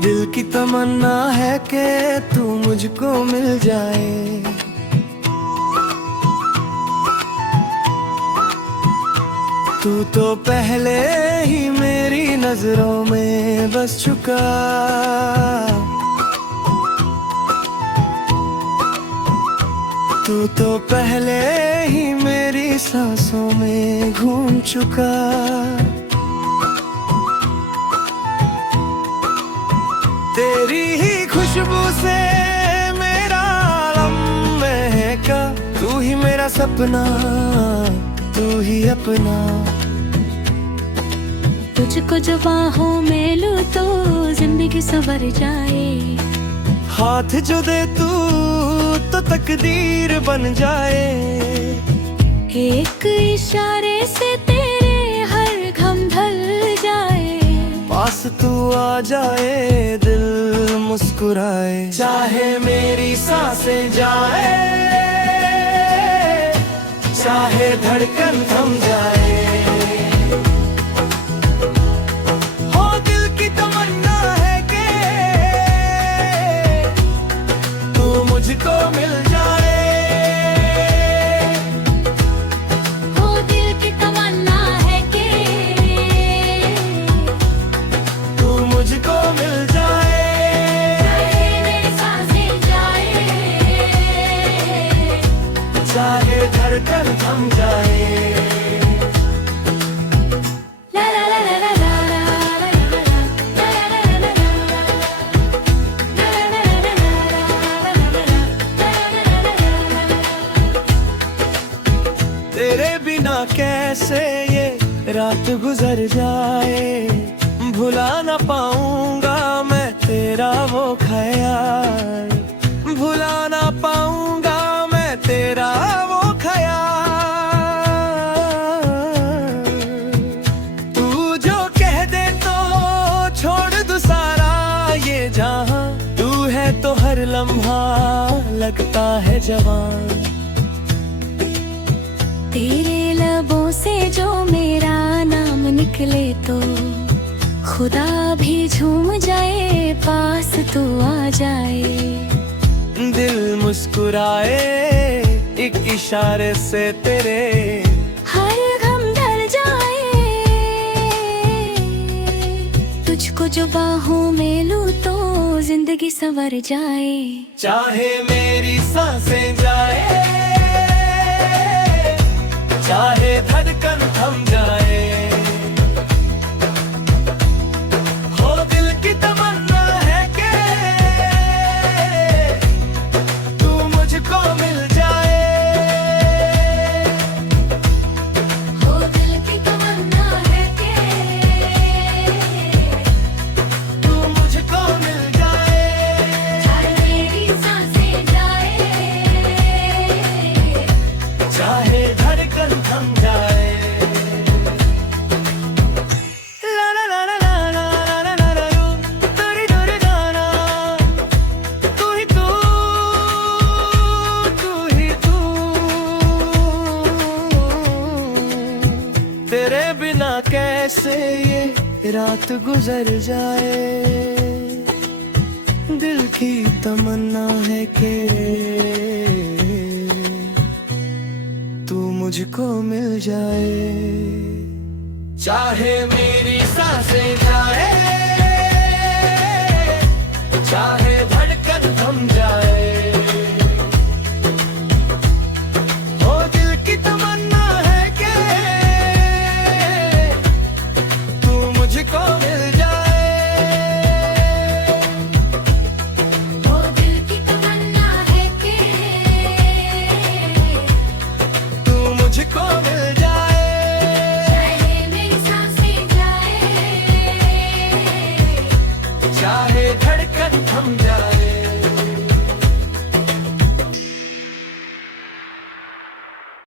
दिल की तमन्ना है कि तू मुझको मिल जाए। तू तो पहले ही मेरी नजरों में बस चुका। तू तो पहले ही मेरी सांसों में घूम चुका। तेरी ही खुशबू से मेरा आलम महका। तू ही मेरा सपना, तू ही अपना। तुझको जो बाहों में लूं तो जिंदगी संवर जाए। हाथ जो दे तू तो तकदीर बन जाए। एक इशारे से तेरे हर गम ढल जाए। पास तू आ जाए दिल मुस्कुराए। चाहे मेरी सांसें जाए, चाहे धड़कन थम जाए। हो दिल की तमन्ना है कि तू मुझको मिल जाए। हो दिल की तमन्ना है कि तू मुझको मिल जाए। चाहे मेरी सांसें जाए, चाहे धड़कन थम जाए। ला ला ला ला ला तेरे बिना कैसे ये रात गुजर जाए। भुला ना पाऊंगा मैं तेरा वो ख्याल। भुला ना पाऊंगा मैं तेरा वो ख्याल। तू जो कह दे तो छोड़ दूं सारा ये जहां। तू है तो हर लम्हा लगता है जवान। तेरे लबों से जो मेरा नाम निकले तो खुदा भी झूम जाए। पास तू आ जाए। दिल मुस्कुराए एक इशारे से तेरे। हर गम ढल जाए। तुझको जो बाहों में लूं तो जिंदगी संवर जाए। चाहे मेरी सांसें जाए, चाहे धड़कन थम जाए। हो दिल की तमन्ना है कि तू मुझको मिल जाए। हो दिल की तमन्ना है कि तू मुझको मिल जाए। चाहे मेरी सांसें जाए, चाहे धड़कन थम जाए। ला ला ला ला ला ला ला ला ला रू, तेरी डोरी गाना। तू ही तू, तू ही तू। तेरे बिना कैसे ये रात गुजर जाए। दिल की तमन्ना है कि तू मुझको मिल जाए। चाहे मेरी सांसें जाए, चाहे